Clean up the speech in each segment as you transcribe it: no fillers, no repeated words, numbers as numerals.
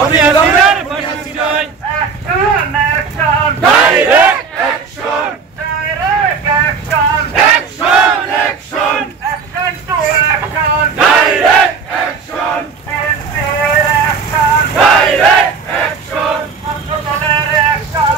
অবিলম্বে ফাঁসি চাই। Action, action, direct action, direct action, action action, action to action, direct action, PNP-র action, direct action, ছাত্রদলের action,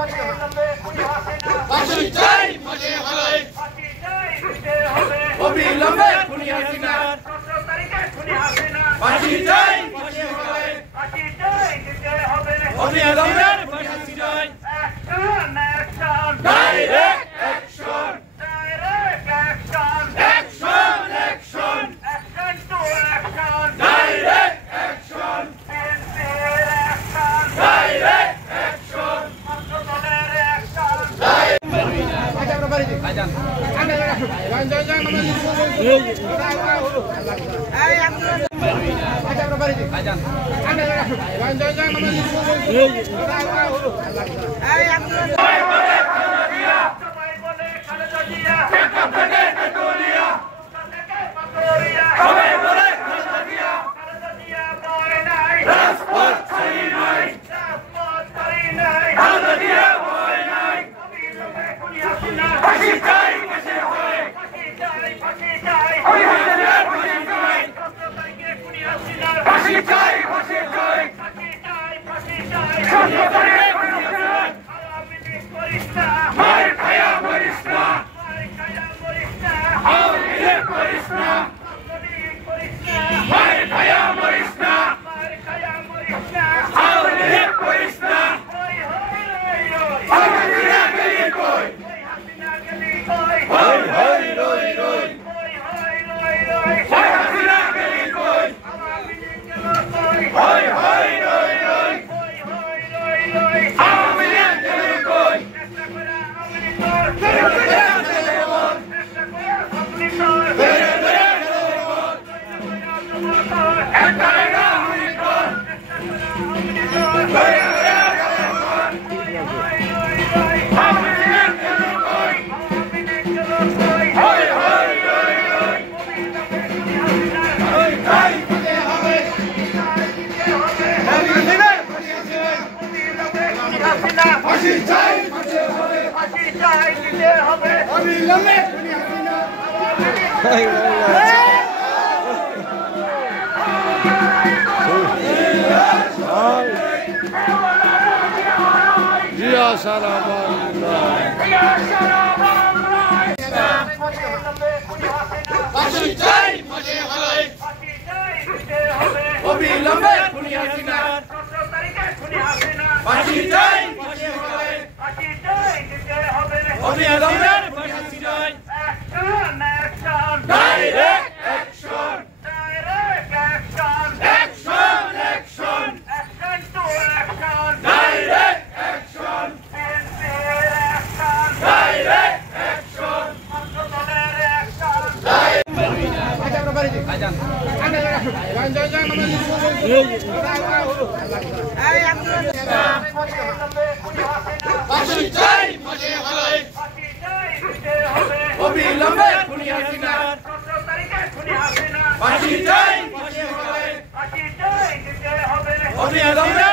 অবিলম্বে খুনি হাসিনা, ফাঁসি চাই ফাঁসি চাই, ফাঁসি চাই দিতে হবে, অবিলম্বে খুনি হাসিনা, 17 তারিখে খুনি হাসিনা, ফাঁসি চাই ফাঁসি চাই, ফাঁসি চাই দিতে হবে, অবিলম্বে ফাঁসি চাই। action, action, direct action, direct action, action action, action to action, direct action, PNP-র action, ডাইরেক্ট অ্যাকশন, ছাত্রদলের action, সবাই বলে খালেদা জিয়া, তেতুলিয়া, থেকে পাথরিয়া, সবাই বলে খালেদা জিয়া, খালেদা জিয়া ভয় নাই, রাজপথ ছাড়ি নাই, রাজপথ ছাড়ি নাই, খালেদা জিয়া ভয় নাই, অবিলম্বে খুনি হাসিনা, ফাঁসি চাই ফাঁসি চাই, ফাঁসি চাই, ফাঁসি চাই, অবিলম্বে ফাঁসি চাই, 17 তারিখে খুনি হাসিনার, ফাঁসি চাই ফাঁসি চাই, ফাঁসি চাই, ফাঁসি চাই, 17 তারিখে ফাঁসি চাই, আওয়ামী লীগ করিস না, মার খায়া মরিস না, মার খায়া মরিস না, আওয়ামী লীগ করিস না, ছাত্রলীগ করিস না, মার খায়া মরিস না, মার খায়া মরিস না, আওয়ামী লীগ করিস না, হই হই রই রই, হাসিনা গেলি কই, হই হাসিনা গেলি কই, হই হই রই রই, হই হই রই রই, হই হাসিনা গেলি কই, আওয়ামী লীগ গেল কই, হই হই রই রই, হই হই রই রই, আওয়ামী লীগ গেলি কই, চেষ্টা করে আওয়ামী লীগ তোর, ধীরে ধীরে চলে বল, চেষ্টা করে আওয়ামী লীগ তোর, ধীরে ধীরে চলে বল, একটা মেগা হুলি কর, চেষ্টা করে আওয়ামী লীগ তোর, ধীরে ধীরে চলে বল, হই হই রই রই, আওয়ামী লীগ গেলি কই, আওয়ামী লীগ গেল কই, হই হই রই রই, অবিলম্বে খুনি হাসিনা, ওই তাই দিতে হবে, অবিলম্বে ফাঁসি চাই, অবিলম্বে খুনি হাসিনা, ফাঁসি চাই ফাঁসি হবে, ফাঁসি চাই দিতে হবে, অবিলম্বে খুনি হাসিনা, জিয়া সারা বাংলা অবিলম্বে খুনি হাসিনা, ফাঁসি চাই ফাঁসি চাই, ফাঁসি চাই দিতে হবে, অবিলম্বে খুনি হাসিনা, 17 তারিখে খুনি হাসিনা, ফাঁসি চাই ফাঁসি চাই, ফাঁসি চাই দিতে হবে, অবিলম্বে ফাঁসি চাই, action, action, direct action, direct action, action action, action to action, direct action, PNP-র action, ডাইরেক্ট অ্যাকশন, ছাত্রদলের action, অবিলম্বে খুনি হাসিনা, ফাঁসি চাই ফাঁসি চাই, ফাঁসি চাই দিতে হবে, অবিলম্বে খুনি হাসিনা, 17 তারিখে খুনি হাসিনা, ফাঁসি চাই ফাঁসি চাই, ফাঁসি চাই দিতে হবে, অবিলম্বে